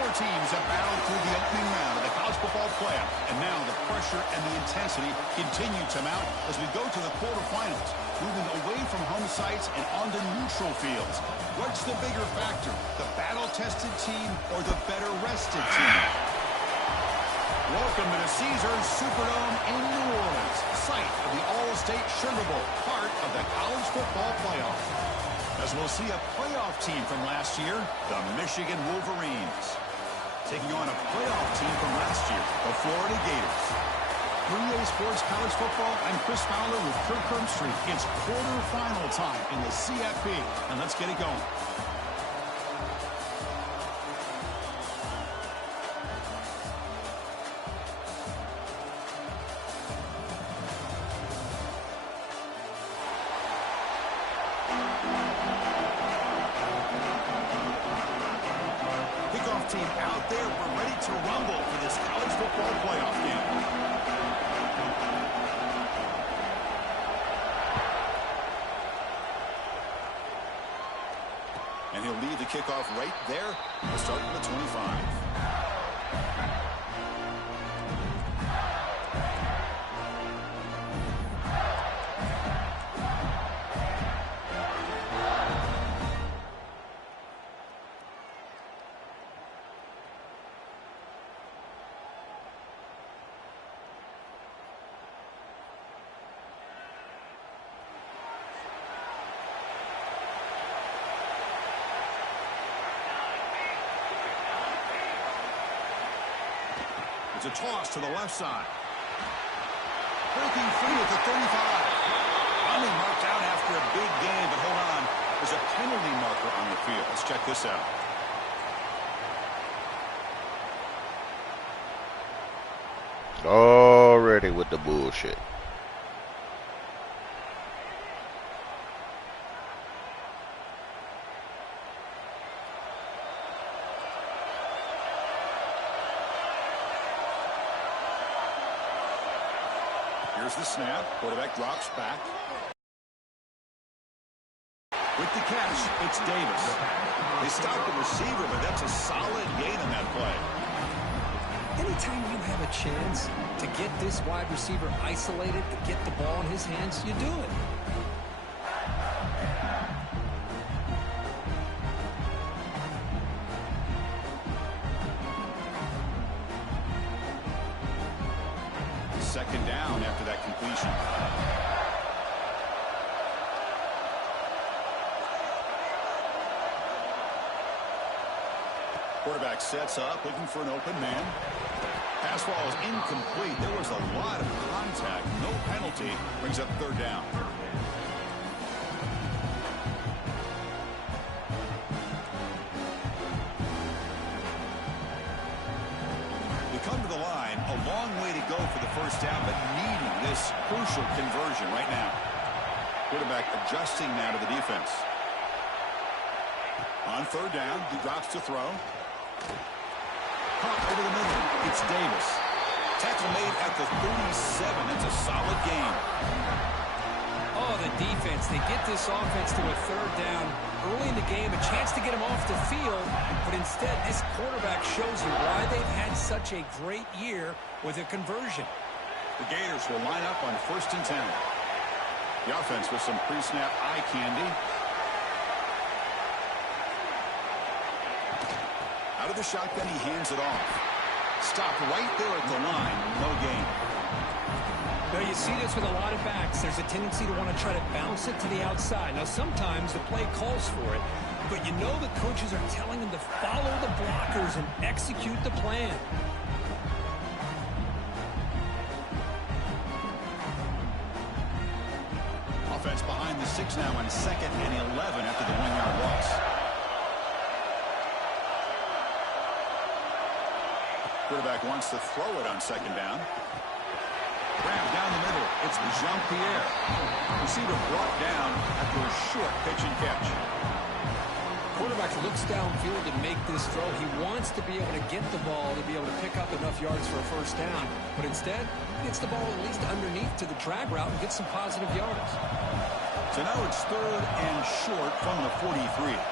Four teams have battled through the opening round of the college football playoff, and now the pressure and the intensity continue to mount as we go to the quarterfinals, moving away from home sites and onto neutral fields. What's the bigger factor, the battle-tested team or the better-rested team? Welcome to the Caesars Superdome in New Orleans, site of the All-State Sugar Bowl, part of the college football playoff. As we'll see a playoff team from last year, the Michigan Wolverines, taking on a playoff team from last year, the Florida Gators. For EA Sports College Football, I'm Chris Fowler with Kirk Herbstreit. It's quarterfinal time in the CFP, and let's get it going. Team out there, we're ready to rumble for this college football playoff game. And he'll lead the kickoff right there. We'll start from the 25. It's a toss to the left side. Breaking free at the 35. Finally marked out after a big gain, but hold on. There's a penalty marker on the field. Let's check this out. Already with the bullshit. Here's the snap. Quarterback drops back. With the catch, it's Davis. They stopped the receiver, but that's a solid gain on that play. Anytime you have a chance to get this wide receiver isolated, to get the ball in his hands, you do it. Second down after that completion. Quarterback sets up, looking for an open man. Pass ball is incomplete. There was a lot of contact. No penalty. Brings up third down. Come to the line, a long way to go for the first down, but needing this crucial conversion right now. Quarterback adjusting now to the defense. On third down, he drops to throw. Pump over the middle. It's Davis. Tackle made at the 37. That's a solid gain. Oh, the defense. They get this offense to a third down early in the game, a chance to get him off the field, but instead this quarterback shows you why they've had such a great year with a conversion. The Gators will line up on 1st and 10. The offense with some pre-snap eye candy. Out of the shotgun, he hands it off. Stopped right there at the line. No gain. Now, you see this with a lot of backs. There's a tendency to want to try to bounce it to the outside. Now, sometimes the play calls for it, but you know the coaches are telling them to follow the blockers and execute the plan. Offense behind the 6 now on 2nd and 11 after the 1-yard loss. Quarterback wants to throw it on 2nd down. Grab down the middle. It's Jean-Pierre. Receiver brought down after a short pitch and catch. Quarterback looks downfield to make this throw. He wants to be able to get the ball to be able to pick up enough yards for a first down. But instead, he gets the ball at least underneath to the drag route and gets some positive yards. So now it's 3rd and short from the 43.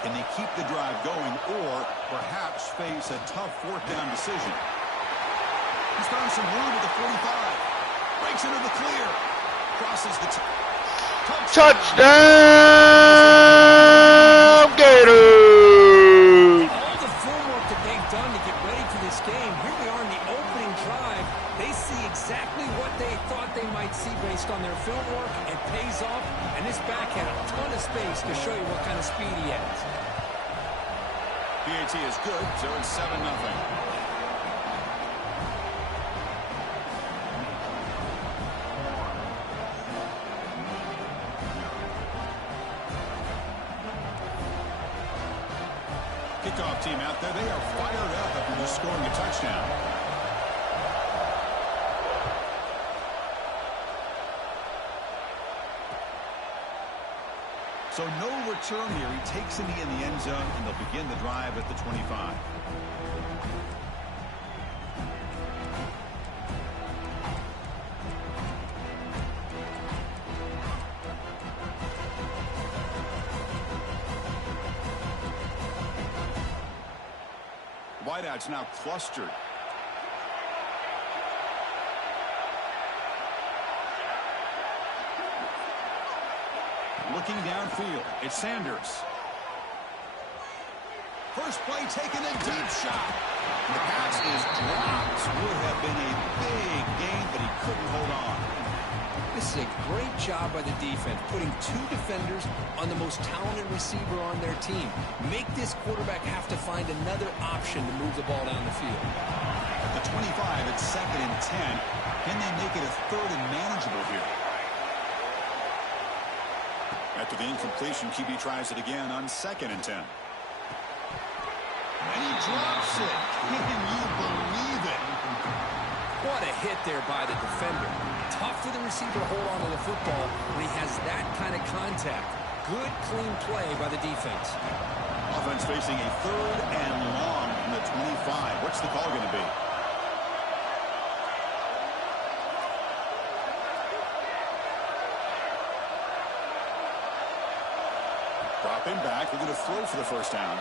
Can they keep the drive going or perhaps face a tough 4th down decision? He's found some room at the 45. Breaks into the clear. Crosses the touchdown, Gators! All the footwork that they've done to get ready for this game. Here we are in the opening drive. They see exactly what they thought they might see based on their film work. It pays off, and this back had a ton of space to show you what kind of speed he has. PAT is good, so it's 7-0. Kickoff team out there, they are fired up after just scoring a touchdown. So no return here. He takes it in the end zone, and they'll begin the drive at the 25. Wideouts now clustered. Looking downfield, it's Sanders. First play taken, a deep shot. The pass is dropped. Would have been a big gain, but he couldn't hold on. This is a great job by the defense, putting 2 defenders on the most talented receiver on their team. Make this quarterback have to find another option to move the ball down the field. At the 25, it's 2nd and 10. Can they make it a 3rd and manageable here? After the incompletion, QB tries it again on 2nd and 10. And he drops it. Can you believe it? What a hit there by the defender. Tough for the receiver to hold on to the football when he has that kind of contact. Good, clean play by the defense. Offense facing a 3rd and long from the 25. What's the call going to be? Dropping back. They're going to throw for the first down.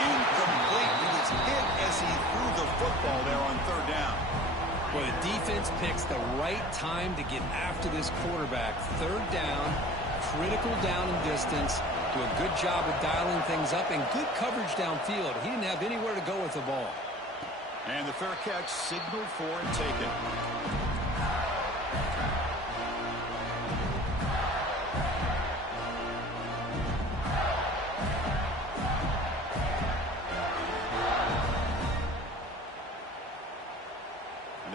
Incomplete. He was hit as he threw the football there on 3rd down. Well, the defense picks the right time to get after this quarterback. 3rd down, critical down and distance. Do a good job of dialing things up and good coverage downfield. He didn't have anywhere to go with the ball. And the fair catch signaled for and taken.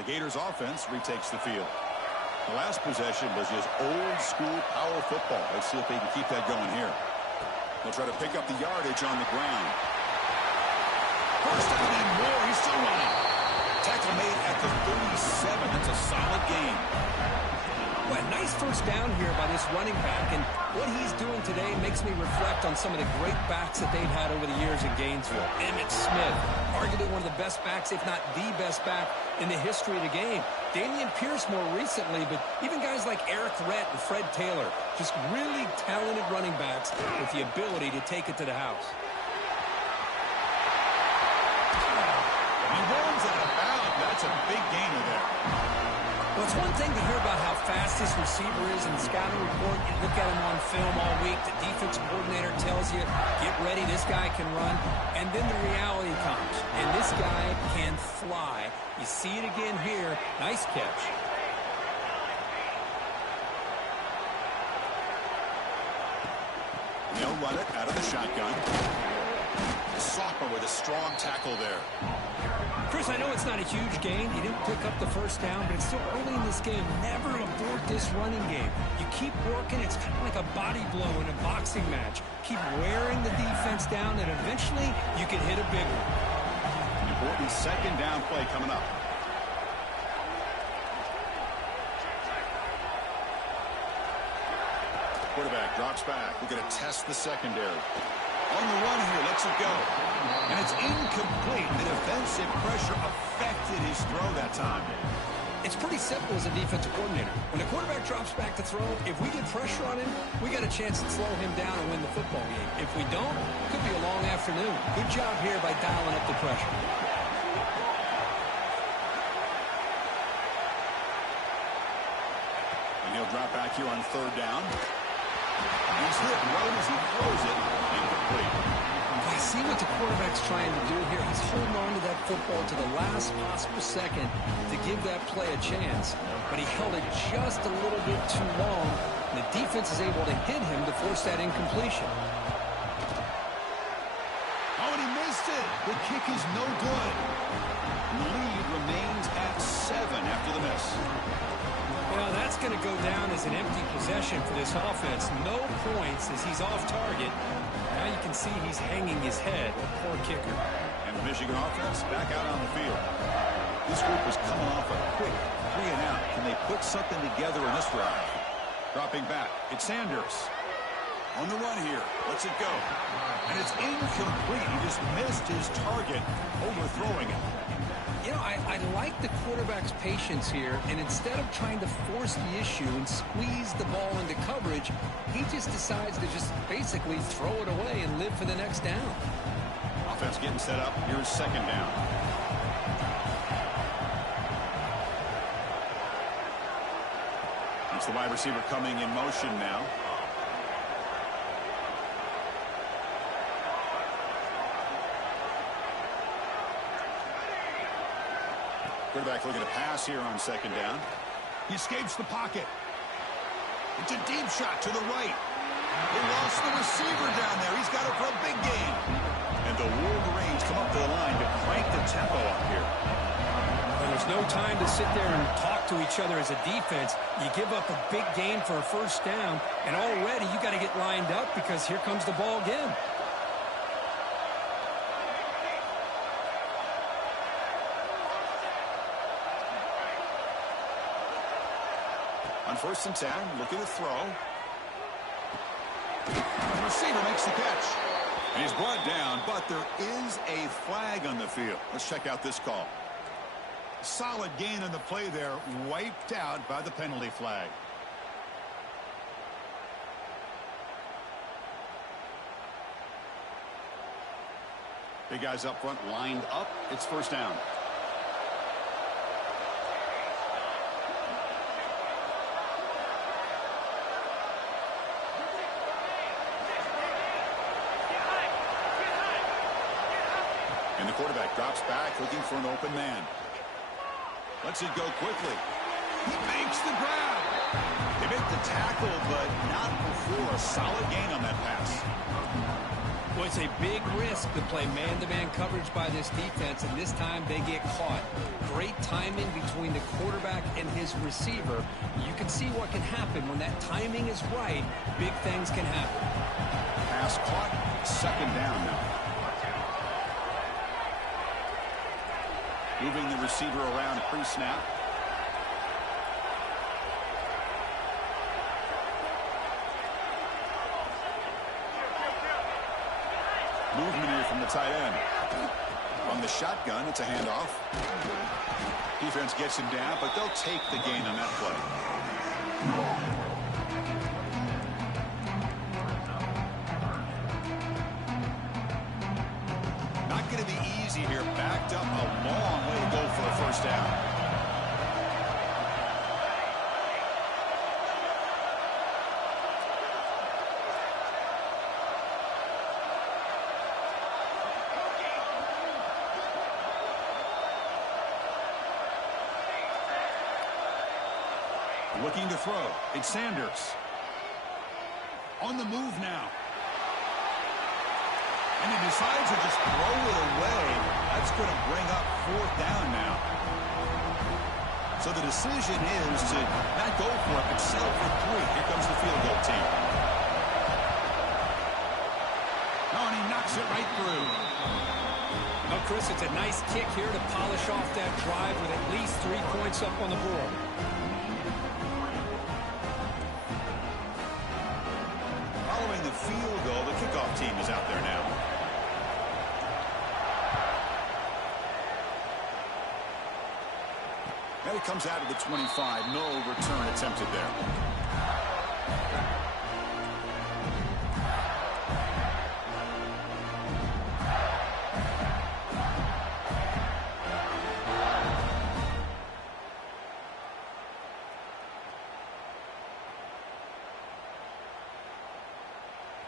Gators offense retakes the field. The last possession was just old school power football. Let's see if they can keep that going here. They'll try to pick up the yardage on the ground. First down and more. He's still running. Tackle made at the 37. That's a solid gain. Well, nice first down here by this running back, and what he's doing today makes me reflect on some of the great backs that they've had over the years in Gainesville. Emmitt Smith, arguably one of the best backs, if not the best back in the history of the game. Dameon Pierce more recently, but even guys like Eric Rhett and Fred Taylor, just really talented running backs with the ability to take it to the house. He runs out of bounds. That's a big gainer there. Well, it's one thing to hear about how fast this receiver is in the scouting report. You look at him on film all week. The defensive coordinator tells you, get ready, this guy can run. And then the reality comes, and this guy can fly. You see it again here. Nice catch. They'll run it out of the shotgun. Sophomore with a strong tackle there. Chris, I know it's not a huge gain. He didn't pick up the first down, but it's still early in this game. Never abort this running game. You keep working. It's kind of like a body blow in a boxing match. Keep wearing the defense down, and eventually you can hit a big one. An important 2nd down play coming up. Quarterback drops back. We're going to test the secondary. On the run here, lets it go. And it's incomplete. The defensive pressure affected his throw that time. It's pretty simple as a defensive coordinator. When the quarterback drops back to throw, if we get pressure on him, we got a chance to slow him down and win the football game. If we don't, it could be a long afternoon. Good job here by dialing up the pressure. And he'll drop back here on third down. He's hit right as he throws it. Incomplete. I see what the quarterback's trying to do here. He's holding on to that football to the last possible second to give that play a chance. But he held it just a little bit too long. And the defense is able to hit him to force that incompletion. Oh, and he missed it. The kick is no good. The lead remains at 7 after the miss. Well, that's going to go down as an empty possession for this offense. No points as he's off target. Now you can see he's hanging his head. A poor kicker. And the Michigan offense back out on the field. This group is coming off a quick 3-and-out. Can they put something together in this drive? Dropping back. It's Sanders. On the run here. Lets it go. And it's incomplete. He just missed his target, overthrowing it. You know, I like the quarterback's patience here, and instead of trying to force the issue and squeeze the ball into coverage, he just decides to just basically throw it away and live for the next down. Offense getting set up. Here's second down. It's the wide receiver coming in motion now. Quarterback looking to pass here on second down. He escapes the pocket. It's a deep shot to the right. He lost the receiver down there. He's got it for a big gain. And the Wolverines come up to the line to crank the tempo up here. Well, there's no time to sit there and talk to each other as a defense. You give up a big gain for a first down, and already you got to get lined up because here comes the ball again. On 1st and 10, look at the throw. The receiver makes the catch. And he's brought down, but there is a flag on the field. Let's check out this call. Solid gain on the play there, wiped out by the penalty flag. Big guys up front lined up. It's first down. And the quarterback drops back looking for an open man. Lets it go quickly. He makes the grab. They make the tackle, but not before a solid gain on that pass. Well, it's a big risk to play man-to-man coverage by this defense, and this time they get caught. Great timing between the quarterback and his receiver. You can see what can happen when that timing is right. Big things can happen. Pass caught. Second down now. Moving the receiver around pre-snap. Movement here from the tight end. On the shotgun, it's a handoff. Defense gets him down, but they'll take the gain on that play. Not going to be easy here. Backed up a long way to go for a first down. Looking to throw. It's Sanders. On the move now. And he decides to just throw it away. That's going to bring up fourth down now. So the decision is to not go for it, but settle for 3. Here comes the field goal team. Oh, and he knocks it right through. Well, Chris, it's a nice kick here to polish off that drive with at least 3 points up on the board. Following the field goal, the kickoff team is out there now. And it comes out of the 25. No return attempted there.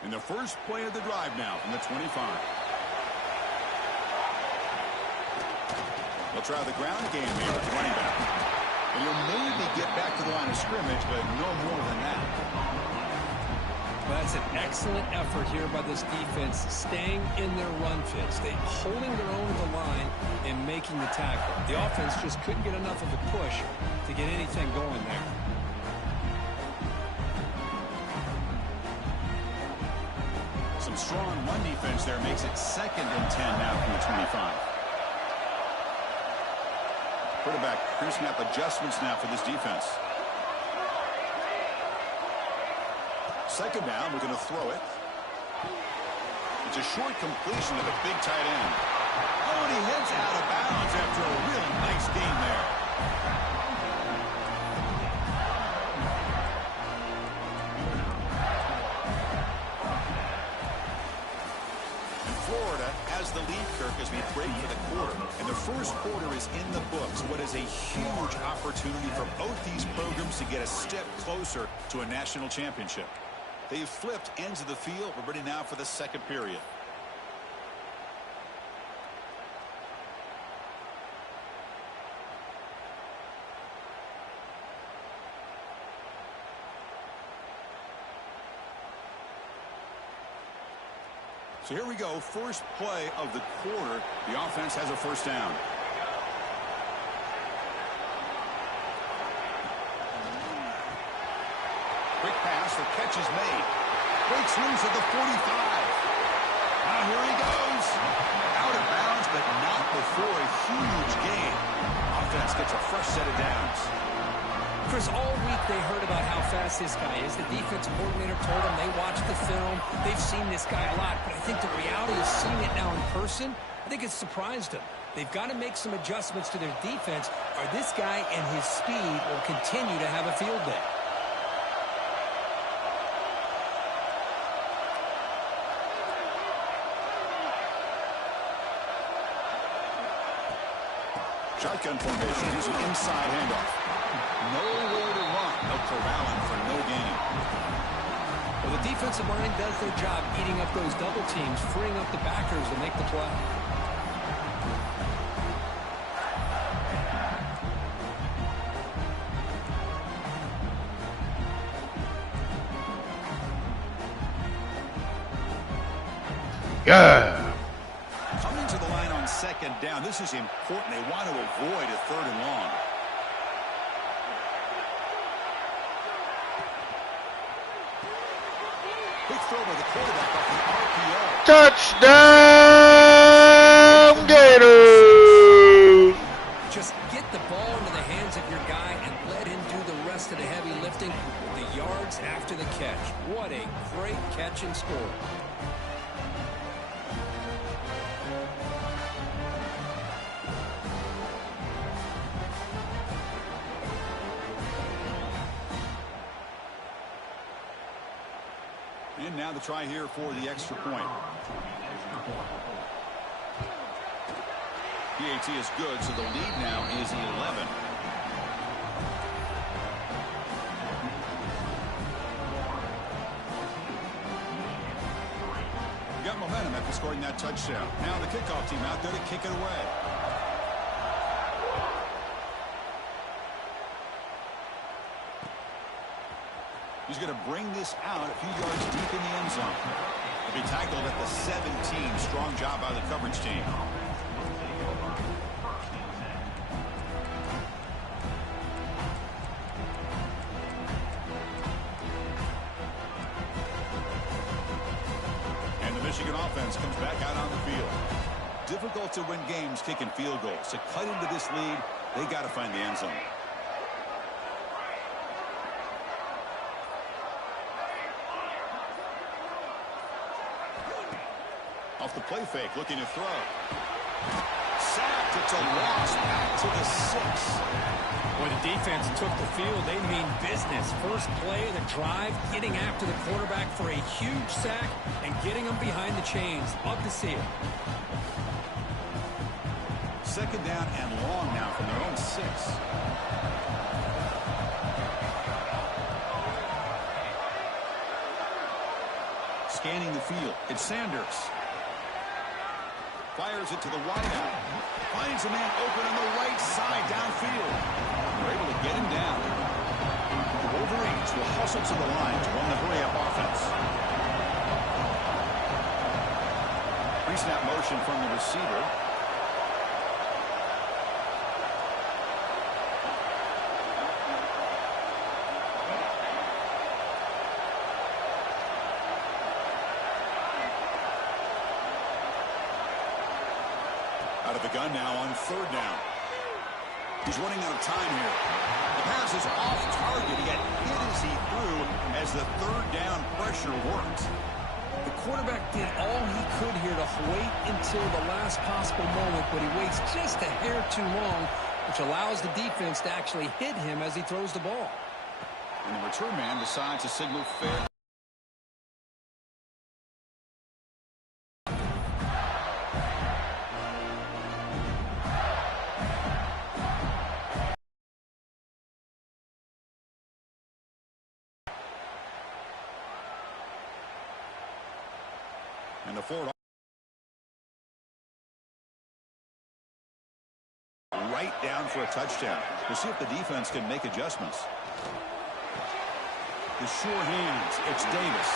In the first play of the drive now from the 25. They'll try the ground game here with the running back. And he'll maybe get back to the line of scrimmage, but no more than that. Well, that's an excellent effort here by this defense, staying in their run fits. They holding their own at the line and making the tackle. The offense just couldn't get enough of a push to get anything going there. Some strong run defense there makes it 2nd and 10 now from the 25. Quarterback, pre-snap adjustments now for this defense. Second down, we're going to throw it. It's a short completion to the big tight end. Oh, and he heads out of bounds after a really nice gain there. Florida has the lead, Kirk, as we break for the quarter. And the first quarter is in the books. What is a huge opportunity for both these programs to get a step closer to a national championship. They've flipped ends of the field. We're ready now for the second period. So here we go, first play of the quarter. The offense has a first down. Quick pass, the catch is made. Breaks loose at the 45. Now here he goes. Out of bounds, but not before a huge gain. Offense gets a fresh set of downs. Chris, all week they heard about how fast this guy is. The defensive coordinator told them they watched the film. They've seen this guy a lot, but I think the reality is seeing it now in person, I think it's surprised them. They've got to make some adjustments to their defense, or this guy and his speed will continue to have a field day. Shotgun formation. Here's an inside handoff. Nowhere to run. They'll corral him for no gain. Well, the defensive line does their job eating up those double teams, freeing up the backers to make the play. Yeah. Coming to the line on second down. This is important. They want to avoid a 3rd and long. Quick throw by the quarterback off the RPO. Touchdown, Gators! Just get the ball into the hands of your guy and let him do the rest of the heavy lifting with the yards after the catch. What a great catch and score. And now the try here for the extra point. PAT is good, so the lead now is 11. Got momentum after scoring that touchdown. Now the kickoff team out there to kick it away. He's going to bring this out a few yards deep in the end zone. He'll be tackled at the 17. Strong job by the coverage team. And the Michigan offense comes back out on the field. Difficult to win games kicking field goals. To cut into this lead, they got to find the end zone. Off the play fake, looking to throw. Sacked, it's a loss back to the 6. defense took the field. They mean business. First play of the drive, getting after the quarterback for a huge sack and getting him behind the chains. Love to see it. Second down and long now from their own 6. Scanning the field. It's Sanders. Fires it to the wideout. Finds a man open on the right side downfield. They're able to get him down. The Wolverines will hustle to the line to run the hurry-up offense. Pre-snap motion from the receiver. Out of the gun now on third down. He's running out of time here. The pass is off target. He got hit as he threw as the third down pressure worked. The quarterback did all he could here to wait until the last possible moment, but he waits just a hair too long, which allows the defense to actually hit him as he throws the ball. And the return man decides to signal fair. And the forward right down for a touchdown. We'll see if the defense can make adjustments. The sure hands. It's Davis.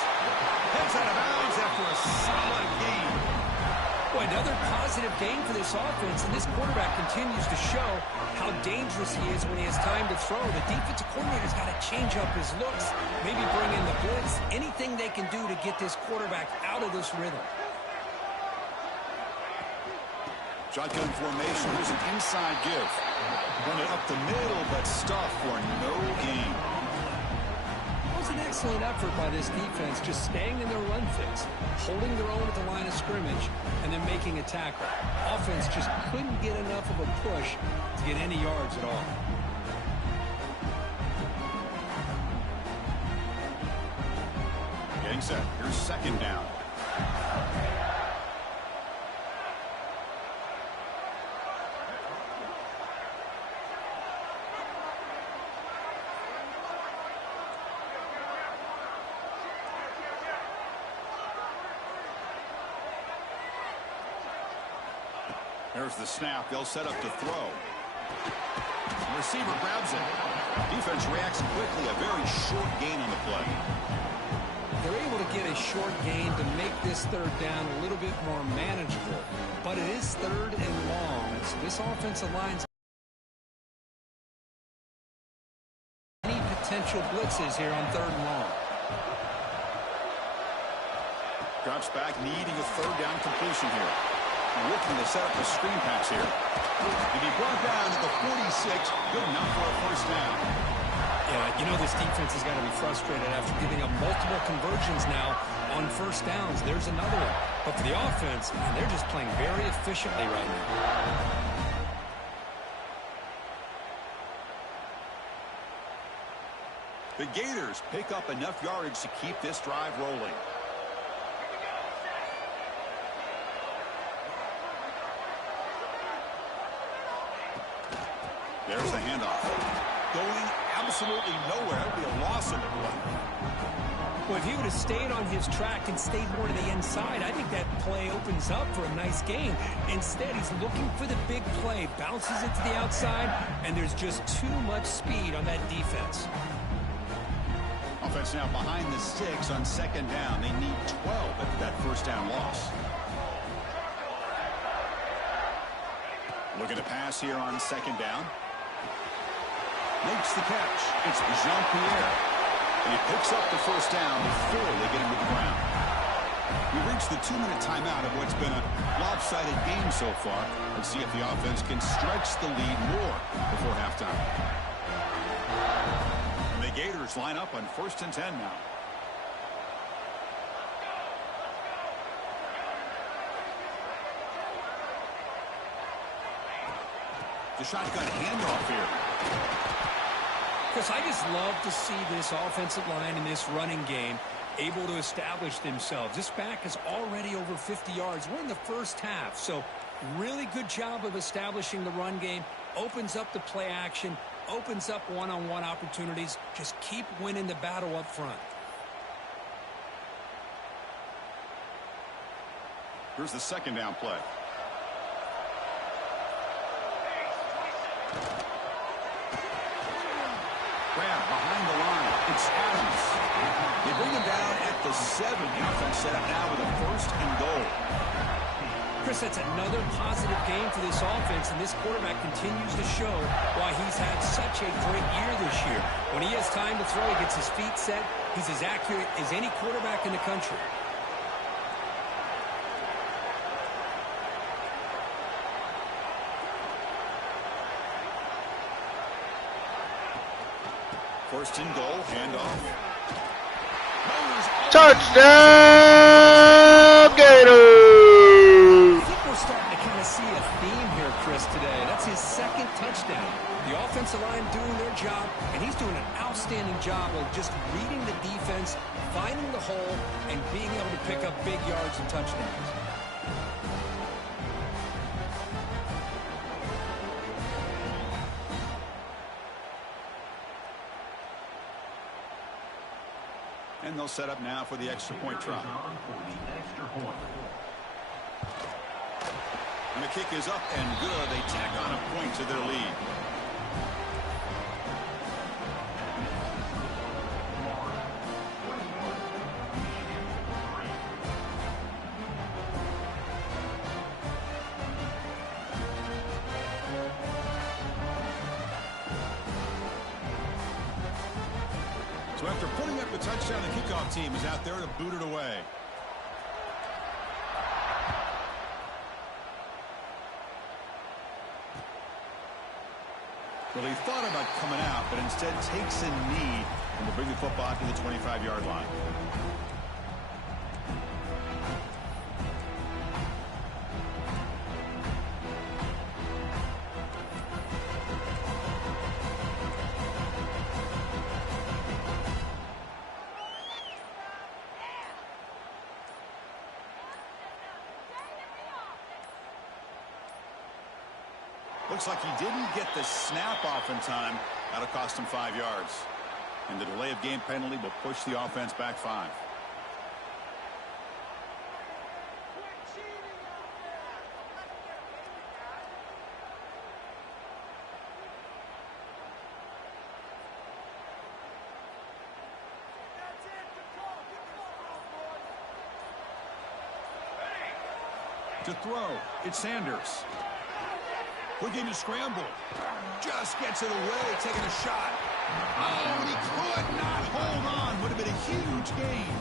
Heads out of bounds after a solid game. Boy, another positive game for this offense, and this quarterback continues to show how dangerous he is when he has time to throw. The defensive coordinator's got to change up his looks, maybe bring in the blitz, anything they can do to get this quarterback out of this rhythm. Shotgun formation. Here's an inside give. Run it up the middle, but stuff for no gain. It was an excellent effort by this defense, just staying in their run fix, holding their own at the line of scrimmage, and then making a tackle. Offense just couldn't get enough of a push to get any yards at all. Getting set. Here's second down. There's the snap. They'll set up to throw. The receiver grabs it. Defense reacts quickly. A very short gain on the play. They're able to get a short gain to make this third down a little bit more manageable. But it is third and long. So this offensive line's any potential blitzes here on third and long. Drops back, needing a third down completion here. Looking to set up the screen pass here. To be brought down at the 46, good enough for a first down. Yeah, you know this defense has got to be frustrated after giving up multiple conversions now on first downs. There's another one. But for the offense, man, they're just playing very efficiently right now. The Gators pick up enough yardage to keep this drive rolling. There's the handoff. Going absolutely nowhere. That would be a loss in the play. Well, if he would have stayed on his track and stayed more to the inside, I think that play opens up for a nice gain. Instead, he's looking for the big play, bounces it to the outside, and there's just too much speed on that defense. Offense now behind the 6 on second down. They need 12 after that first down loss. Looking to pass here on second down. Makes the catch. It's Jean-Pierre. And he picks up the first down before they get him to the ground. We reached the 2-minute timeout of what's been a lopsided game so far. Let's see if the offense can stretch the lead more before halftime. And the Gators line up on 1st and 10 now. The shotgun handoff here. Chris, I just love to see this offensive line in this running game able to establish themselves. This back is already over 50 yards. We're in the first half, so really good job of establishing the run game. Opens up the play action, opens up one-on-one opportunities. Just keep winning the battle up front. Here's the second down play. Grab behind the line. It's Adams. They bring him down at the 7. The offense set up now with a 1st and goal. Chris, that's another positive game for this offense, and this quarterback continues to show why he's had such a great year this year. When he has time to throw, he gets his feet set. He's as accurate as any quarterback in the country. First and goal, handoff. Touchdown, Gators! I think we're starting to kind of see a theme here, Chris, today. That's his 2nd touchdown. The offensive line doing their job, and he's doing an outstanding job of just reading the defense, finding the hole, and being able to pick up big yards and touchdowns. And they'll set up now for the extra point try. And the kick is up and good. They tack on a point to their lead. So after putting up the touchdown, the kickoff team is out there to boot it away. Well, he thought about coming out, but instead takes a knee and will bring the football to the 25-yard line. Looks like he didn't get the snap off in time. That'll cost him 5 yards. And the delay of game penalty will push the offense back 5. To throw, it's Sanders. Looking to scramble. Just gets it away, taking a shot. Oh, and he could not hold on. Would have been a huge gain.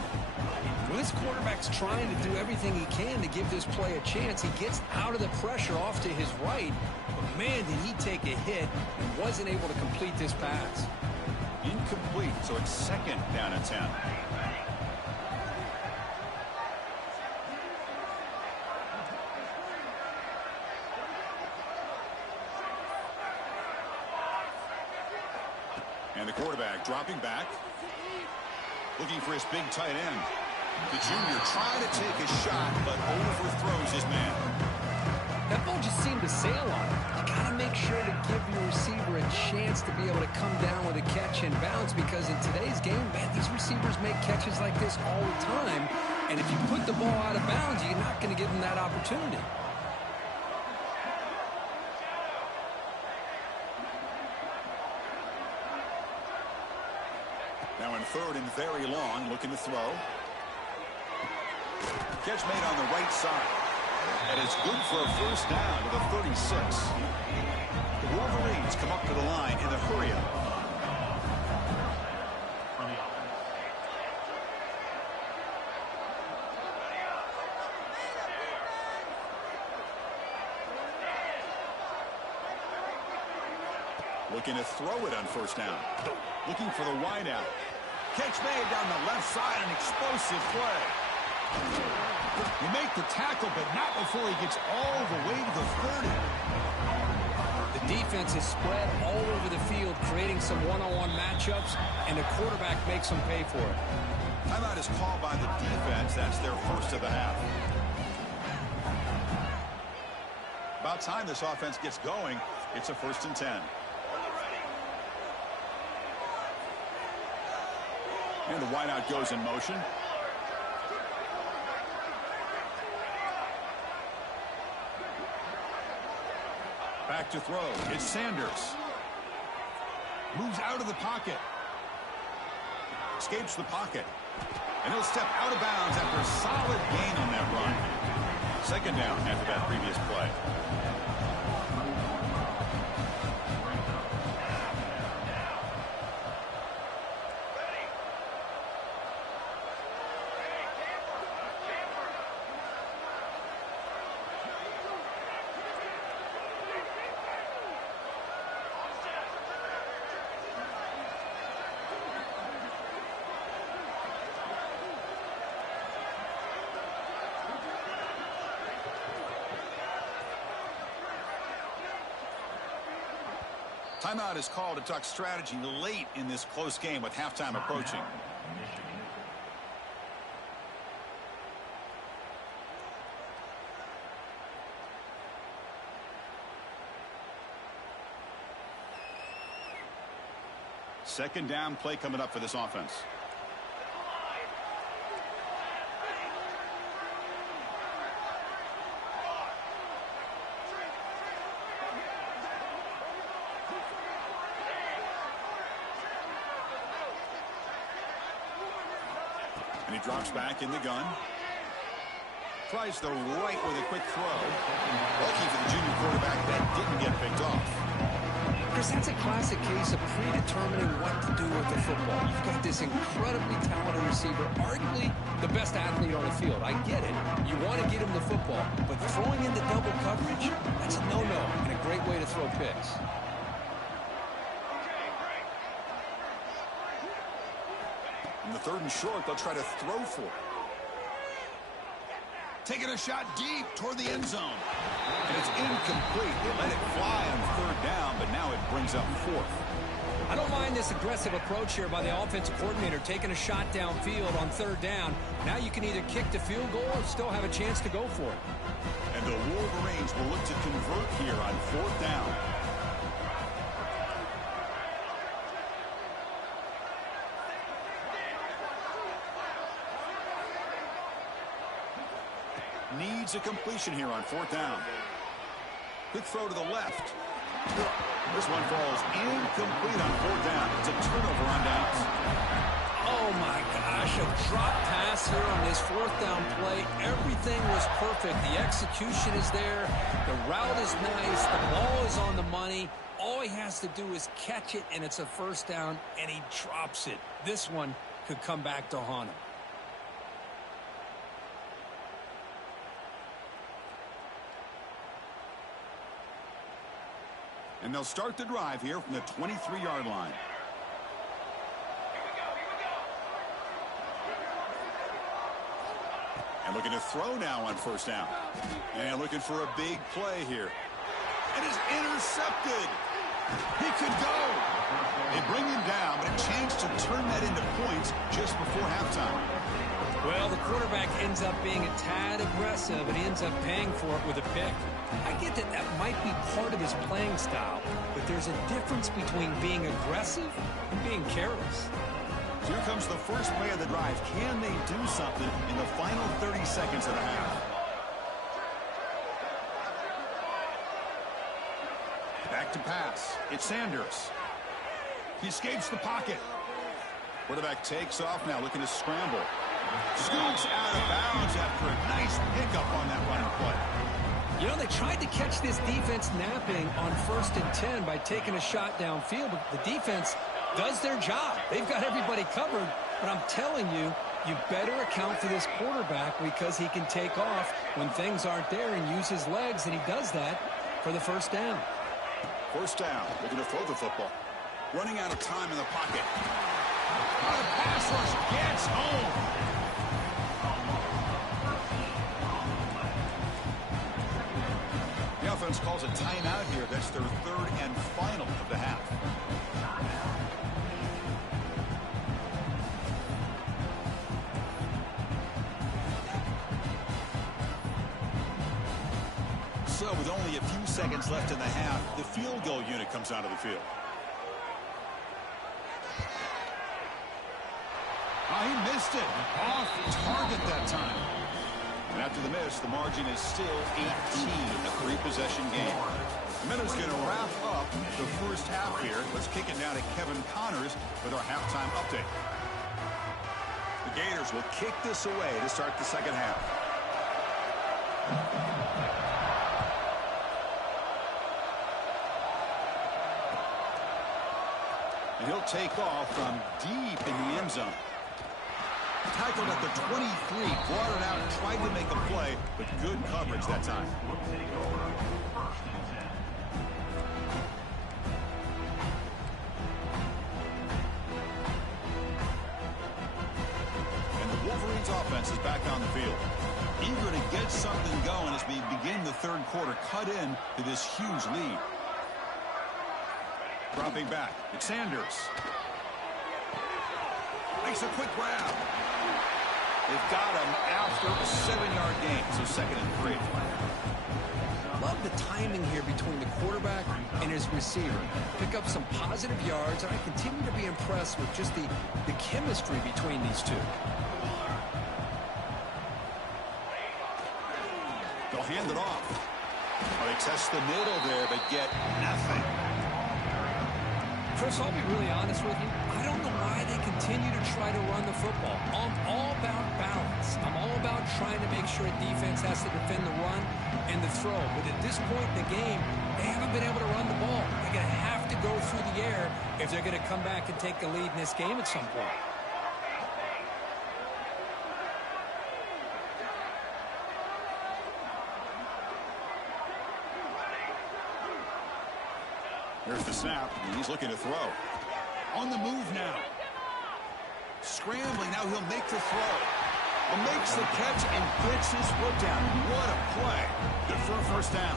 Well, this quarterback's trying to do everything he can to give this play a chance. He gets out of the pressure off to his right. But, man, did he take a hit and wasn't able to complete this pass. Incomplete, so it's 2nd down and 10. And the quarterback dropping back, looking for his big tight end. The junior trying to take a shot, but overthrows his man. That ball just seemed to sail on him. You got to make sure to give your receiver a chance to be able to come down with a catch and bounce, because in today's game, man, these receivers make catches like this all the time. And if you put the ball out of bounds, you're not going to give them that opportunity. Now in 3rd and very long, looking to throw. Catch made on the right side. And it's good for a 1st down to the 36. The Wolverines come up to the line in the hurry-up. Looking to throw it on 1st down. Looking for the wideout. Catch made down the left side, an explosive play. He make the tackle, but not before he gets all the way to the 30. The defense is spread all over the field, creating some one-on-one matchups, and the quarterback makes them pay for it. Timeout is called by the defense. That's their first of the half. About time this offense gets going. It's a 1st and 10. And the wideout goes in motion. Back to throw. It's Sanders. Moves out of the pocket. Escapes the pocket. And he'll step out of bounds after a solid gain on that run. 2nd down after that previous play. Timeout is called to talk strategy late in this close game with halftime approaching. Second down play coming up for this offense. And he drops back in the gun. Tries the right with a quick throw. Lucky for the junior quarterback that didn't get picked off. Chris, that's a classic case of predetermining what to do with the football. You've got this incredibly talented receiver, arguably the best athlete on the field. I get it. You want to get him the football, but throwing into double coverage, that's a no-no and a great way to throw picks. In the 3rd and short, they'll try to throw for it. Taking a shot deep toward the end zone. And it's incomplete. They let it fly on 3rd down, but now it brings up 4th. I don't mind this aggressive approach here by the offensive coordinator, taking a shot downfield on 3rd down. Now you can either kick the field goal or still have a chance to go for it. And the Wolverines will look to convert here on 4th down. Needs a completion here on 4th down. Quick throw to the left. This one falls incomplete on 4th down. It's a turnover on downs. Oh my gosh, a drop pass here on this 4th down play. Everything was perfect. The execution is there. The route is nice. The ball is on the money. All he has to do is catch it, and it's a 1st down, and he drops it. This one could come back to haunt him. And they'll start the drive here from the 23-yard line. And looking to throw now on 1st down. And looking for a big play here. And is intercepted. He could go. They bring him down, but a chance to turn that into points just before halftime. Well, the quarterback ends up being a tad aggressive, and he ends up paying for it with a pick. I get that that might be part of his playing style, but there's a difference between being aggressive and being careless. Here comes the first play of the drive. Can they do something in the final 30 seconds of the half? Back to pass. It's Sanders. He escapes the pocket. Quarterback takes off now, looking to scramble. Scoots out of bounds after a nice pickup on that running play. You know, they tried to catch this defense napping on 1st and 10 by taking a shot downfield, but the defense does their job. They've got everybody covered, but I'm telling you, you better account for this quarterback because he can take off when things aren't there and use his legs, and he does that for the 1st down. 1st down, looking to throw the football. Running out of time in the pocket. On a pass rush, gets home. The offense calls a timeout here. That's their 3rd and final of the half. seconds left in the half. The field goal unit comes out of the field. Oh, he missed it. Off target that time. And after the miss, the margin is still 18, a three-possession game. The Minnows going to wrap up the first half here. Let's kick it now to Kevin Connors with our halftime update. The Gators will kick this away to start the second half. And he'll take off from deep in the end zone. Tackled at the 23, brought it out, tried to make a play, but good coverage that time. And the Wolverines offense is back on the field. Eager to get something going as we begin the third quarter, cut in to this huge lead. Dropping back, it's Sanders. Makes a quick grab. They've got him after a 7-yard gain, so 2nd and 3. Love the timing here between the quarterback and his receiver. Pick up some positive yards, and I continue to be impressed with just the chemistry between these two. They'll hand it off. Oh, they test the middle there, but get nothing. Chris, I'll be really honest with you. I don't know why they continue to try to run the football. I'm all about balance. I'm all about trying to make sure a defense has to defend the run and the throw. But at this point in the game, they haven't been able to run the ball. They're going to have to go through the air if they're going to come back and take the lead in this game at some point. There's the snap, and he's looking to throw. On the move now. Scrambling, now he'll make the throw. He makes the catch and gets his foot down. What a play. Good for a first down.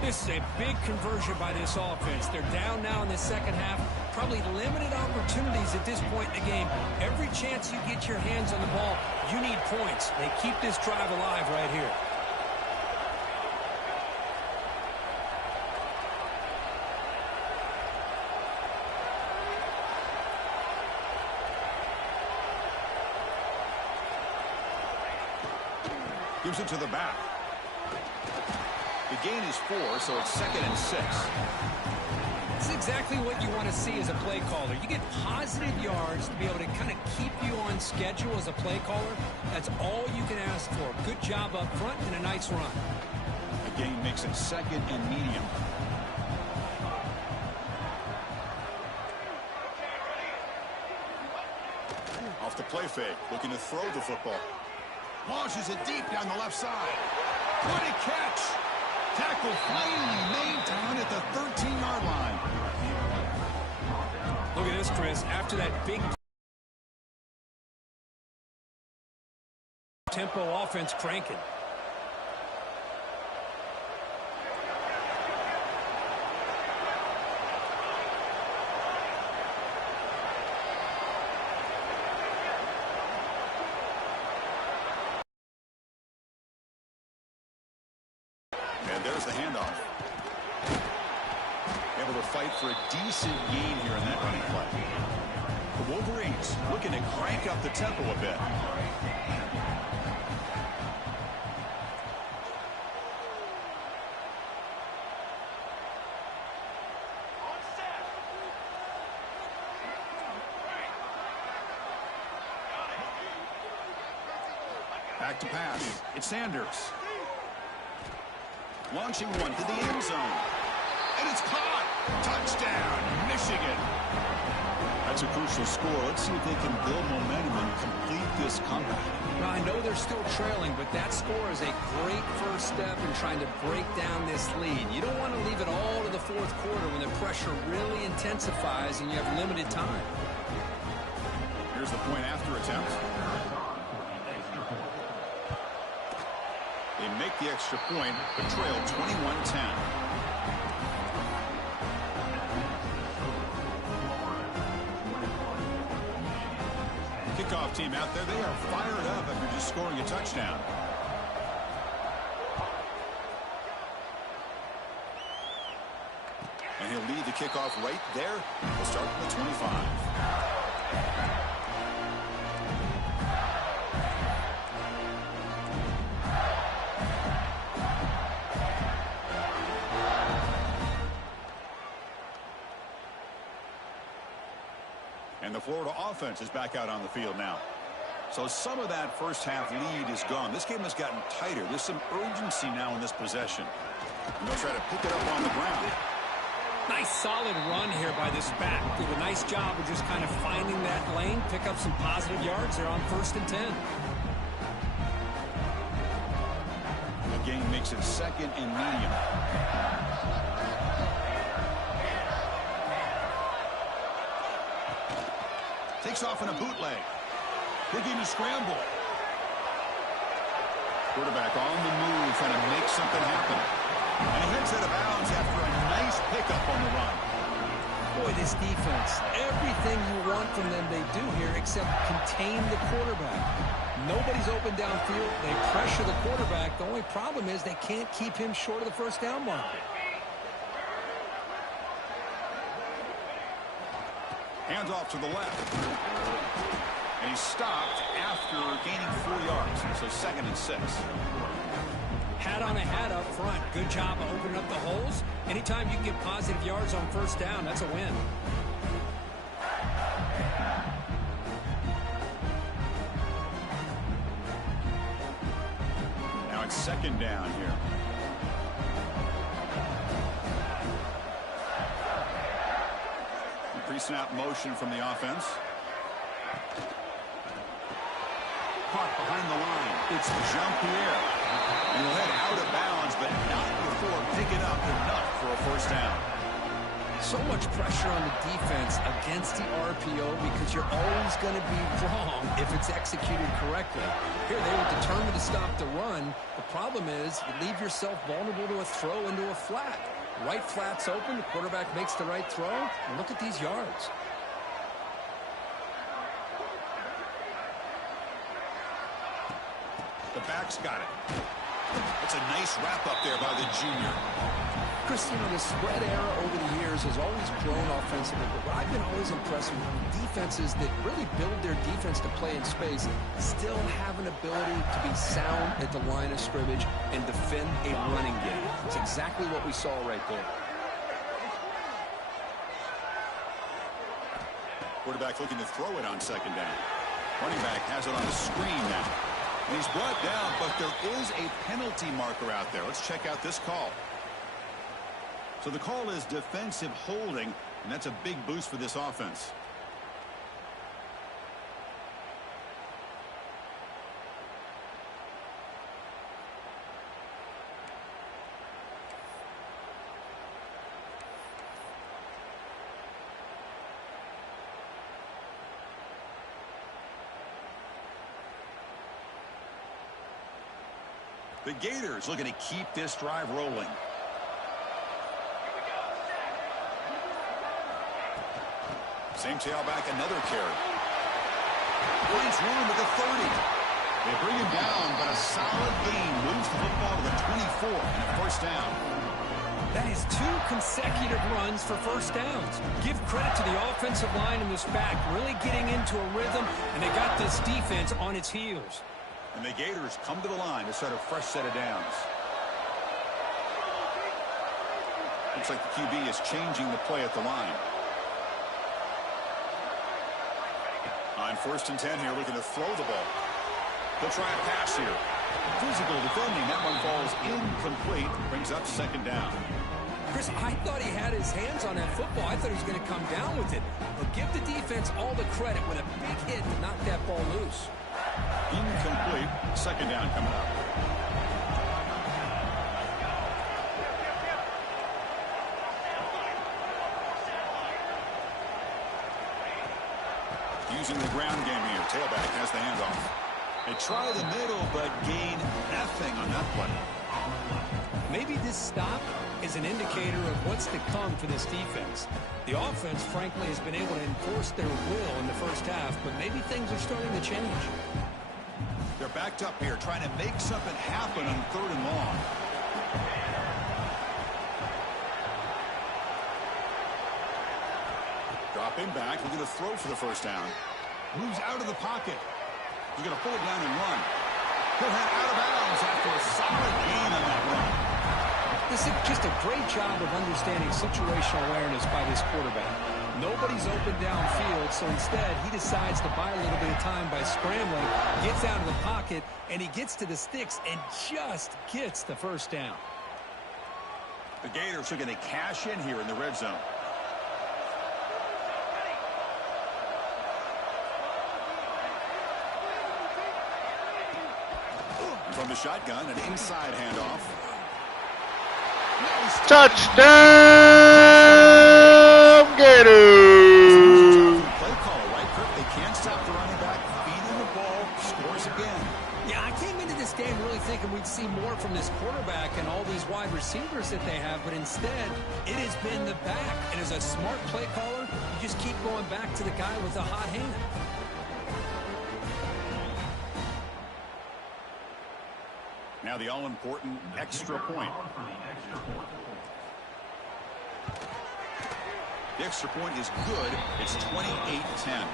This is a big conversion by this offense. They're down now in the second half. Probably limited opportunities at this point in the game. Every chance you get your hands on the ball, you need points. They keep this drive alive right here. Gives it to the back. The gain is 4, so it's 2nd and 6. That's exactly what you want to see as a play caller. You get positive yards to be able to kind of keep you on schedule as a play caller. That's all you can ask for. Good job up front and a nice run. The gain makes it 2nd and medium. Off the play fake, looking to throw the football. Launches it deep down the left side. What a catch! Tackle finally made down at the 13-yard line. Look at this, Chris. After that big tempo offense cranking. And there's the handoff. Able to fight for a decent gain here in that running play. The Wolverines looking to crank up the tempo a bit. Back to pass. It's Sanders. Launching one to the end zone. And it's caught. Touchdown, Michigan. That's a crucial score. Let's see if they can build momentum and complete this comeback. Well, I know they're still trailing, but that score is a great first step in trying to break down this lead. You don't want to leave it all to the fourth quarter when the pressure really intensifies and you have limited time. Here's the point after attempt. They make the extra point, but trail 21-10. Kickoff team out there, they are fired up after just scoring a touchdown. kickoff right there. We'll start from the 25. And the Florida offense is back out on the field now. So some of that first half lead is gone. This game has gotten tighter. There's some urgency now in this possession. And they'll try to pick it up on the ground. Nice solid run here by this back. Did a nice job of just kind of finding that lane, pick up some positive yards there on 1st and 10. The game makes it 2nd and medium. Takes off in a bootleg. Picking a scramble. Quarterback on the move, trying to make something happen. And he heads out of bounds after a nice pickup on the run. Boy, this defense, everything you want from them they do here except contain the quarterback. Nobody's open downfield. They pressure the quarterback. The only problem is they can't keep him short of the first down mark. Hands off to the left. And he's stopped after gaining 4 yards. So 2nd and 6. Hat on a hat up front. Good job of opening up the holes. Anytime you can get positive yards on 1st down, that's a win. Now it's 2nd down here. Pre-snap motion from the offense. Caught behind the line. It's Jean-Pierre. And he'll head out of bounds, but not before picking up enough for a 1st down. So much pressure on the defense against the RPO because you're always going to be wrong if it's executed correctly. Here they were determined to stop the run. The problem is you leave yourself vulnerable to a throw into a flat. Right flat's open, the quarterback makes the right throw, and look at these yards. The back's got it. It's a nice wrap up there by the junior. Chris, you know, the spread era over the years has always grown offensively, but I've been always impressed with defenses that really build their defense to play in space still have an ability to be sound at the line of scrimmage and defend a running game. It's exactly what we saw right there. Quarterback looking to throw it on 2nd down. Running back has it on the screen now. And he's brought down, but there is a penalty marker out there. Let's check out this call. So the call is defensive holding, and that's a big boost for this offense. The Gators looking to keep this drive rolling. Same tailback, another carry. Finds room at the 30. They bring him down, but a solid gain moves the football to the 24 and a 1st down. That is 2 consecutive runs for 1st downs. Give credit to the offensive line in this back, really getting into a rhythm, and they got this defense on its heels. And the Gators come to the line to start a fresh set of downs. Looks like the QB is changing the play at the line. On 1st and 10 here, looking to throw the ball. He'll try a pass here. Physical defending. That one falls incomplete. Brings up 2nd down. Chris, I thought he had his hands on that football. I thought he was going to come down with it. But give the defense all the credit with a big hit to knock that ball loose. Incomplete. 2nd down coming up. Using the ground game here. Tailback has the handoff. They try the middle, but gain nothing on that play. Maybe this stop is an indicator of what's to come for this defense. The offense, frankly, has been able to enforce their will in the first half, but maybe things are starting to change. They're backed up here, trying to make something happen on 3rd and long. Dropping back, looking to throw for the first down. Moves out of the pocket. He's going to pull it down and run. He'll head out of bounds after a solid gain on that run. This is just a great job of understanding situational awareness by this quarterback. Nobody's open downfield, so instead he decides to buy a little bit of time by scrambling, gets out of the pocket, and he gets to the sticks and just gets the first down. The Gators are going to cash in here in the red zone. From the shotgun, an inside handoff. Touchdown, Gators! Play call, right, Kirk? They can't stop the running back. Feed him the ball, scores again. Yeah, I came into this game really thinking we'd see more from this quarterback and all these wide receivers that they have, but instead, it has been the back. And as a smart play caller, you just keep going back to the guy with the hot hand. Now the all-important extra point. The extra point is good. It's 28-10.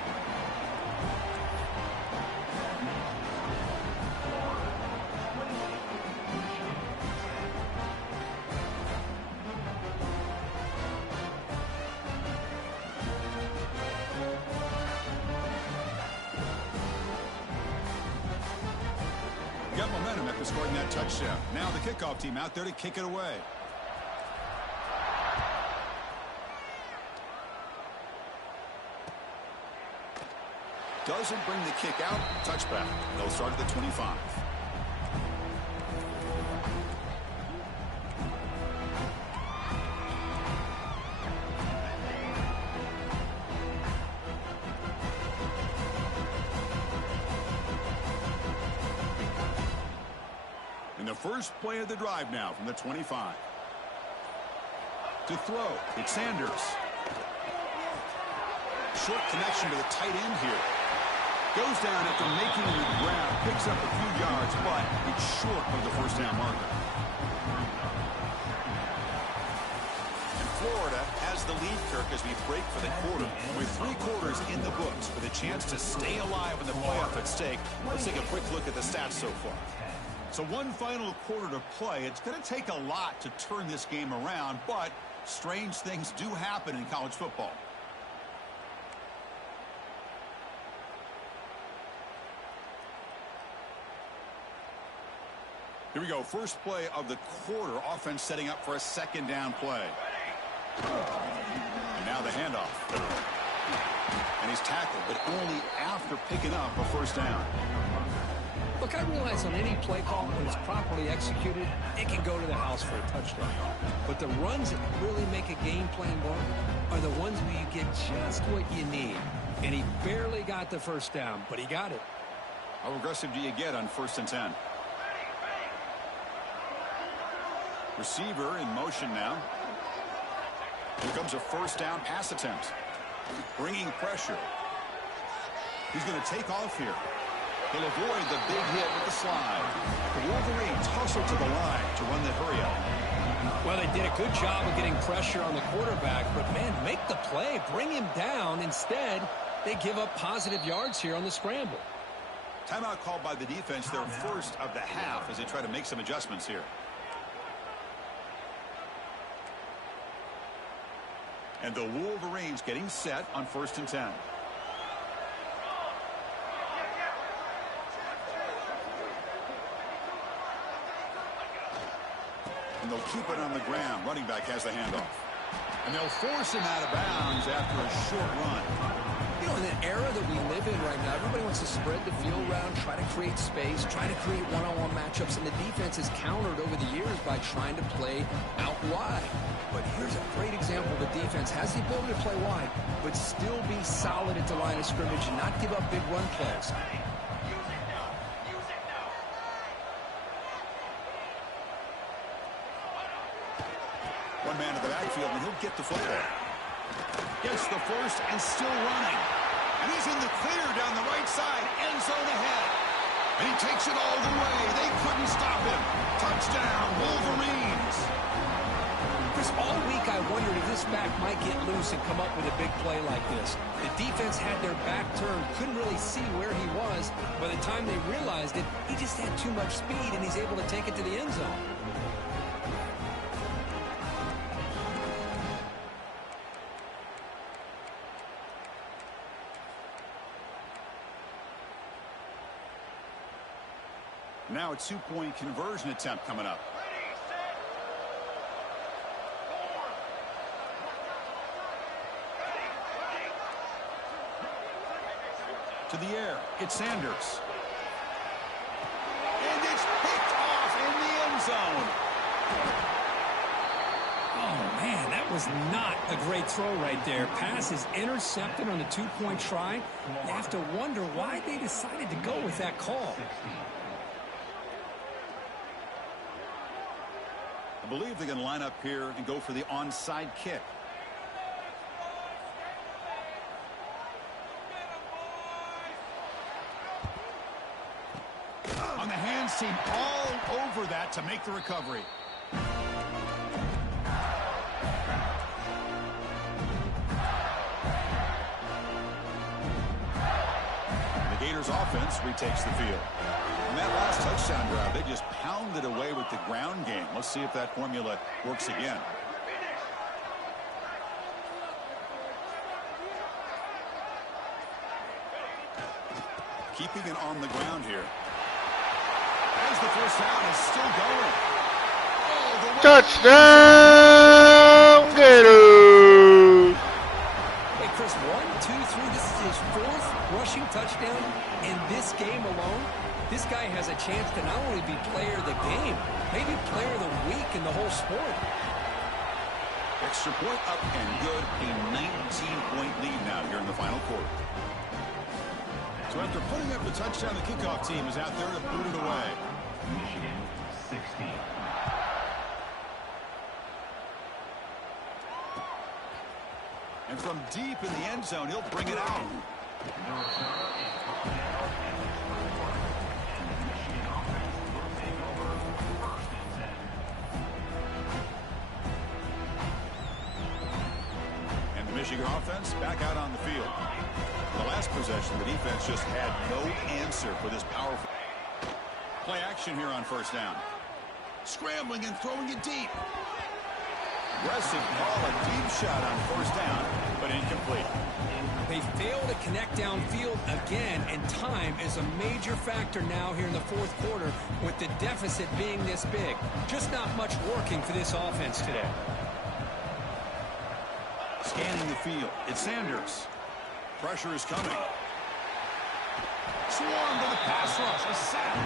Got momentum after scoring that touchdown. Now the kickoff team out there to kick it away. Doesn't bring the kick out. Touchback. They'll start at the 25. And the first play of the drive now from the 25. To throw, it's Sanders. Short connection to the tight end here. Goes down after making the grab, picks up a few yards, but it's short of the first down marker. And Florida has the lead, Kirk, as we break for the quarter. With 3 quarters in the books, with a chance to stay alive in the playoff at stake, let's take a quick look at the stats so far. So one final quarter to play. It's going to take a lot to turn this game around, but strange things do happen in college football. Here we go. First play of the quarter. Offense setting up for a second down play. And now the handoff. And he's tackled, but only after picking up a first down. Look, I realize on any play call, when it's properly executed, it can go to the house for a touchdown. But the runs that really make a game plan work are the ones where you get just what you need. And he barely got the first down, but he got it. How aggressive do you get on 1st and 10? Receiver in motion now. Here comes a first down pass attempt. Bringing pressure. He's going to take off here. He'll avoid the big hit with the slide. The Wolverines hustle to the line to run the hurry up. Well, they did a good job of getting pressure on the quarterback, but, man, make the play, bring him down. Instead, they give up positive yards here on the scramble. Timeout called by the defense, their first of the half, as they try to make some adjustments here. And the Wolverines getting set on 1st and 10. And they'll keep it on the ground. Running back has the handoff. And they'll force him out of bounds after a short run. You know, in an era that we live in right now, everybody wants to spread the field around, try to create space, try to create one-on-one matchups, and the defense has countered over the years by trying to play out wide. But here's a great example. The defense has the ability to play wide, but still be solid at the line of scrimmage and not give up big run plays. One man in the backfield, and he'll get the football. Gets the first and still running. And he's in the clear down the right side, end zone ahead. And he takes it all the way. They couldn't stop him. Touchdown, Wolverines. Chris, all week I wondered if this back might get loose and come up with a big play like this. The defense had their back turned, couldn't really see where he was. By the time they realized it, he just had too much speed, and he's able to take it to the end zone. Now a two-point conversion attempt coming up. To the air, it's Sanders. And it's picked off in the end zone. Oh, man, that was not a great throw right there. Pass is intercepted on the two-point try. You have to wonder why they decided to go with that call. I believe they're going to line up here and go for the onside kick. On the hands team, all over that to make the recovery. The Gators offense retakes the field. On that last touchdown drive, they just pounded away with the ground game. Let's see if that formula works again. Keeping it on the ground here. As the first down is still going. Oh, Touchdown, Gators! Hey, Chris, 1, 2, 3. This is his 4th rushing touchdown in this game alone. This guy has a chance to not only be player of the game, maybe player of the week in the whole sport. Extra point up and good. A 19-point lead now here in the final quarter. So after putting up the touchdown, the kickoff team is out there to boot it away. Michigan 16. And from deep in the end zone, he'll bring it out. And the Michigan offense back out on the field. The last possession, the defense just had no answer for this powerful play action here on first down. Scrambling and throwing it deep. Aggressive ball, a deep shot on first down, but incomplete. They fail to connect downfield again, and time is a major factor now here in the fourth quarter with the deficit being this big. Just not much working for this offense today. Scanning the field, it's Sanders. Pressure is coming. Swarm to the pass rush, a sack.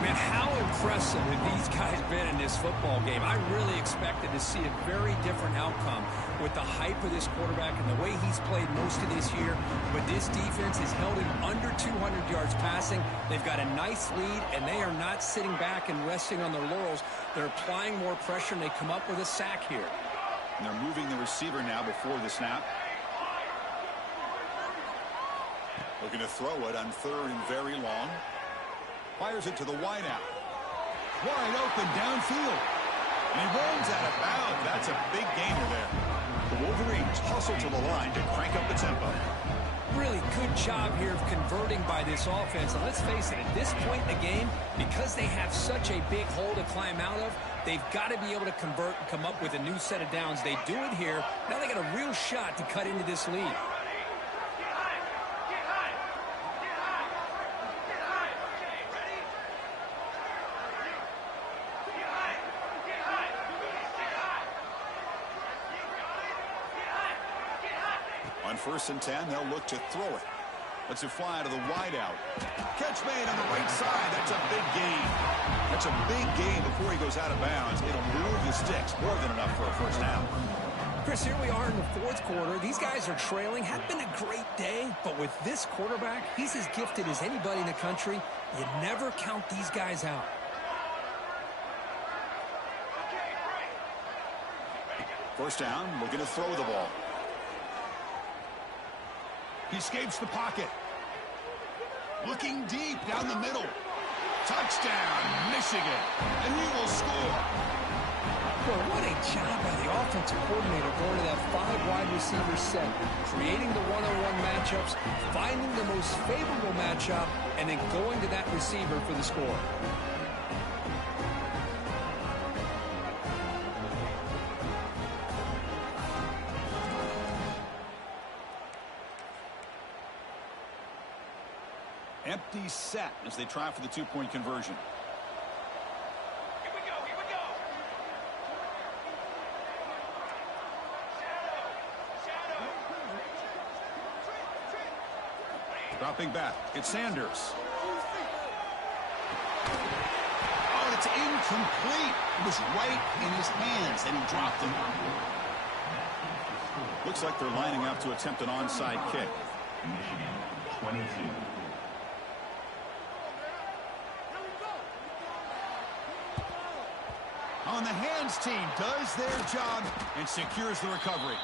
Man, how impressive have these guys been in this football game? I really expected to see a very different outcome with the hype of this quarterback and the way he's played most of this year. But this defense has held him under 200 yards passing. They've got a nice lead, and they are not sitting back and resting on their laurels. They're applying more pressure, and they come up with a sack here. And they're moving the receiver now before the snap. Looking to throw it on third and very long. Fires it to the wideout. Wide open downfield. And he runs out of bounds. That's a big gainer there. The Wolverines hustle to the line to crank up the tempo. Really good job here of converting by this offense. And let's face it, at this point in the game, because they have such a big hole to climb out of, they've got to be able to convert and come up with a new set of downs. They do it here. Now they got a real shot to cut into this lead. On 1st and 10, they'll look to throw it. Lets it fly to the wideout. Catch made on the right side. That's a big gain. That's a big gain before he goes out of bounds. It'll move the sticks. More than enough for a first down. Chris, here we are in the fourth quarter. These guys are trailing. Had been a great day, but with this quarterback, he's as gifted as anybody in the country. You never count these guys out. First down, looking to throw the ball. He escapes the pocket. Looking deep down the middle. Touchdown, Michigan. And he will score. Well, what a job by the offensive coordinator going to that 5 wide receiver set, creating the one-on-one matchups, finding the most favorable matchup, and then going to that receiver for the score. Empty set as they try for the 2-point conversion. Here we go, here we go. Shadow. Dropping back, it's Sanders. Oh, it's incomplete. It was right in his hands, and he dropped it. Looks like they're lining up to attempt an onside kick. Michigan, 22. On the hands team does their job and secures the recovery.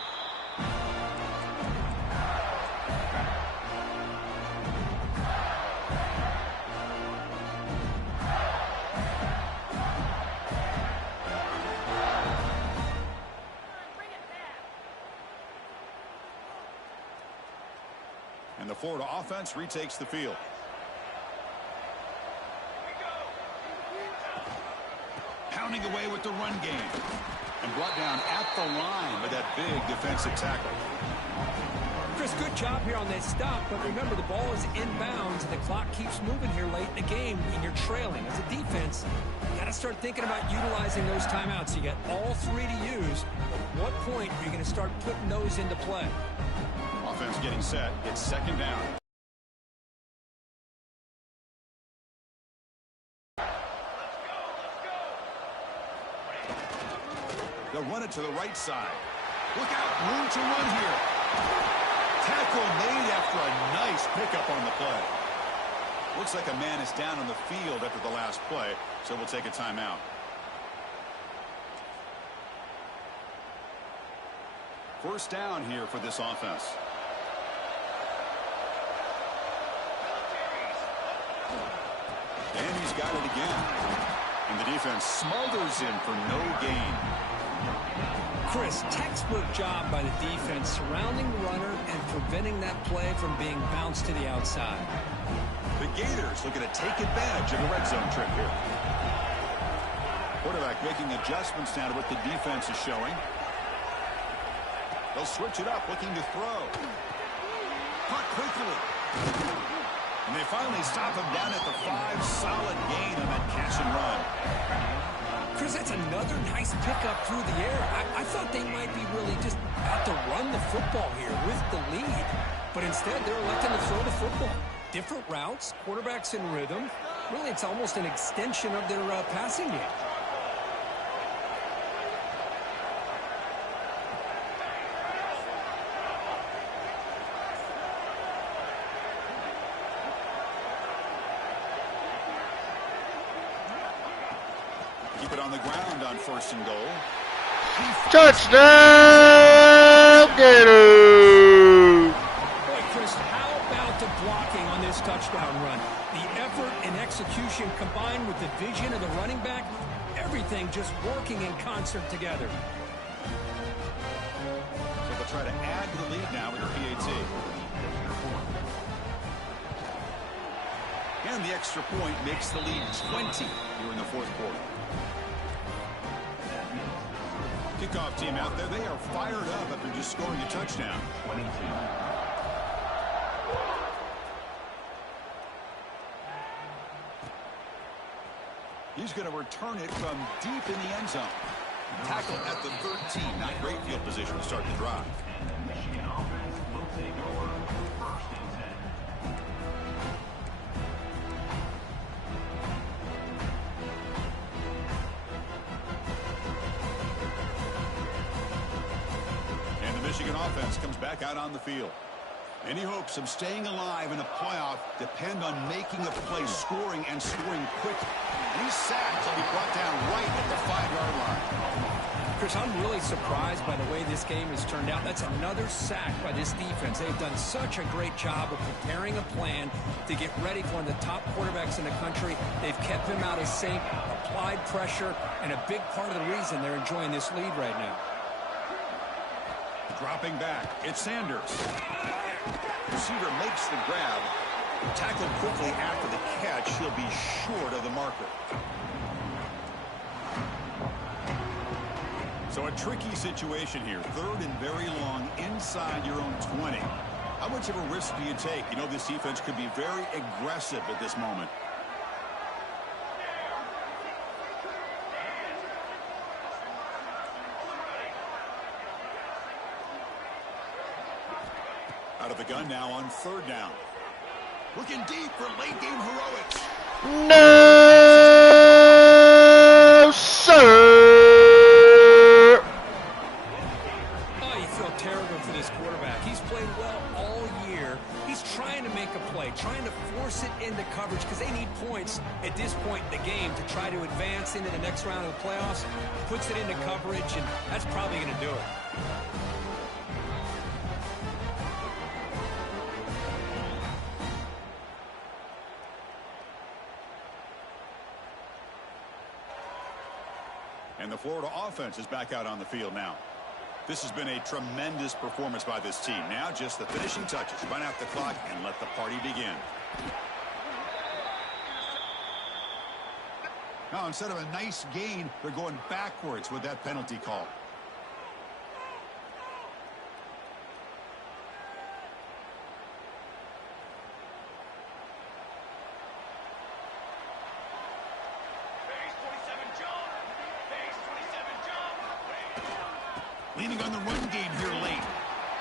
And the Florida offense retakes the field. Pounding away with the run game. And brought down at the line by that big defensive tackle. Chris, good job here on that stop, but remember the ball is inbounds and the clock keeps moving here late in the game and you're trailing. As a defense, you got to start thinking about utilizing those timeouts. You got all 3 to use. At what point are you going to start putting those into play? Offense getting set. It's 2nd down. They'll run it to the right side. Look out, room to run here. Tackle made after a nice pickup on the play. Looks like a man is down on the field after the last play, so we'll take a timeout. First down here for this offense. And he's got it again. And the defense smothers him for no gain. Chris, textbook job by the defense surrounding the runner and preventing that play from being bounced to the outside. The Gators looking to take advantage of the red zone trip here. Quarterback making adjustments now to what the defense is showing. They'll switch it up, looking to throw. Caught quickly. And they finally stop him down at the 5. Solid gain on that catch and run. Chris, that's another nice pickup through the air. I thought they might be really just out to run the football here with the lead. But instead, they're electing to throw the football. Different routes, quarterbacks in rhythm. Really, it's almost an extension of their passing game. Keep it on the ground on 1st and goal. Touchdown, Gators! Boy, Chris, how about the blocking on this touchdown run? The effort and execution combined with the vision of the running back, everything just working in concert together. So they'll try to add to the lead now with their PAT. And the extra point makes the lead 20 here in the 4th quarter. Kickoff team out there, they are fired up after just scoring a touchdown. 22. He's going to return it from deep in the end zone. Tackle at the 13. Not great field position to start the drive. And the Michigan offense will take over 1st and 10. Michigan offense comes back out on the field. Any hopes of staying alive in the playoff depend on making a play, scoring, and scoring quickly. And he's sacked. He'll be brought down right at the 5-yard line. Chris, I'm really surprised by the way this game has turned out. That's another sack by this defense. They've done such a great job of preparing a plan to get ready for one of the top quarterbacks in the country. They've kept him out of sync, applied pressure, and a big part of the reason they're enjoying this lead right now. Dropping back, it's Sanders. Receiver makes the grab. Tackled quickly after the catch. He'll be short of the marker. So a tricky situation here. 3rd and very long inside your own 20. How much of a risk do you take? You know, this defense could be very aggressive at this moment. Out of the gun now on 3rd down. Looking deep for late game heroics. No, sir. Oh, you feel terrible for this quarterback. He's played well all year. He's trying to make a play, trying to force it into coverage because they need points at this point in the game to try to advance into the next round of the playoffs. Puts it into coverage, and that's probably going to do it. And the Florida offense is back out on the field now. This has been a tremendous performance by this team. Now just the finishing touches. Run out the clock and let the party begin. Now instead of a nice gain, they're going backwards with that penalty call. Leaning on the run game here late.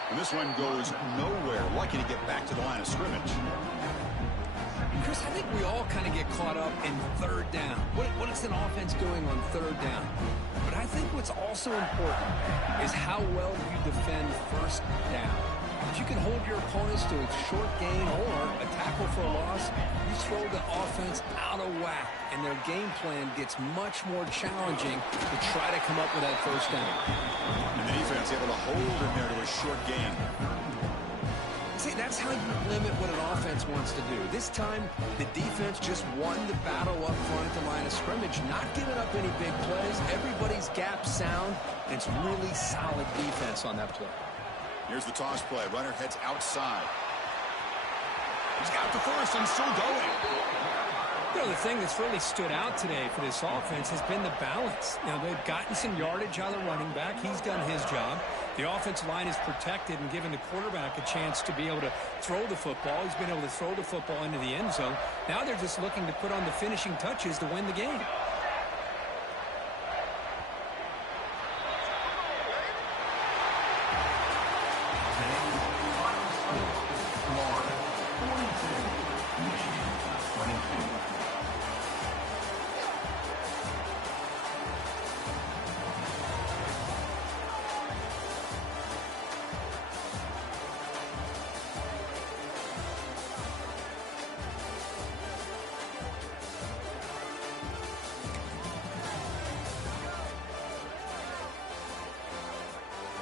And this one goes nowhere. Lucky to get back to the line of scrimmage. Chris, I think we all kind of get caught up in 3rd down. What is an offense doing on 3rd down? But I think what's also important is how well you defend 1st down. If you can hold your opponents to a short gain or a tackle for a loss, you throw the offense out of whack, and their game plan gets much more challenging to try to come up with that 1st down. And the defense able to hold him there to a short gain. See, that's how you limit what an offense wants to do. This time, the defense just won the battle up front at the line of scrimmage, not giving up any big plays. Everybody's gap sound, and it's really solid defense on that play. Here's the toss play. Runner heads outside. He's got the first and still going. You know, the thing that's really stood out today for this offense has been the balance. Now, they've gotten some yardage out of the running back. He's done his job. The offensive line is protected and given the quarterback a chance to be able to throw the football. He's been able to throw the football into the end zone. Now they're just looking to put on the finishing touches to win the game.